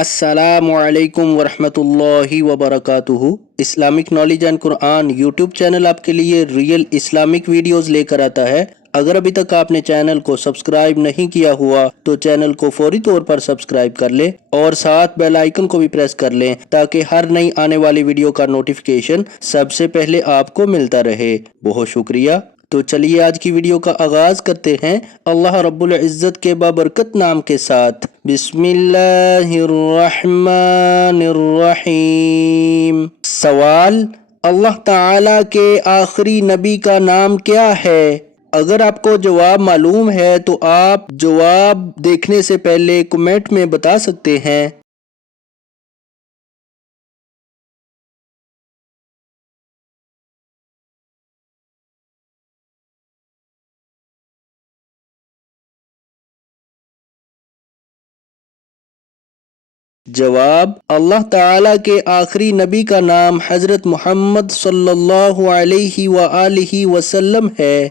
السلام علیکم ورحمۃ اللہ وبرکاتہ۔ Islamic knowledge and Quran YouTube channel آپ کے لیے ریئل اسلامک ویڈیوز لے کر آتا ہے۔ اگر ابھی تک آپ نے چینل کو سبسکرائب نہیں کیا ہوا تو چینل کو فوری طور پر سبسکرائب کر لیں اور ساتھ بیل آئیکن کو بھی پریس کر لیں تاکہ ہر نئی آنے والی ویڈیو کا نوٹیفیکیشن سب سے پہلے آپ کو ملتا رہے۔ بہت شکریہ۔ تو چلیے آج کی ویڈیو کا آغاز کرتے ہیں اللہ رب العزت کے بابرکت نام کے ساتھ۔ بسم اللہ الرحمن الرحیم۔ سوال: اللہ تعالی کے آخری نبی کا نام کیا ہے؟ اگر آپ کو جواب معلوم ہے تو آپ جواب دیکھنے سے پہلے کمنٹ میں بتا سکتے ہیں۔ جواب: اللہ تعالیٰ کے آخری نبی کا نام حضرت محمد صلی اللہ علیہ وآلہ وسلم ہے۔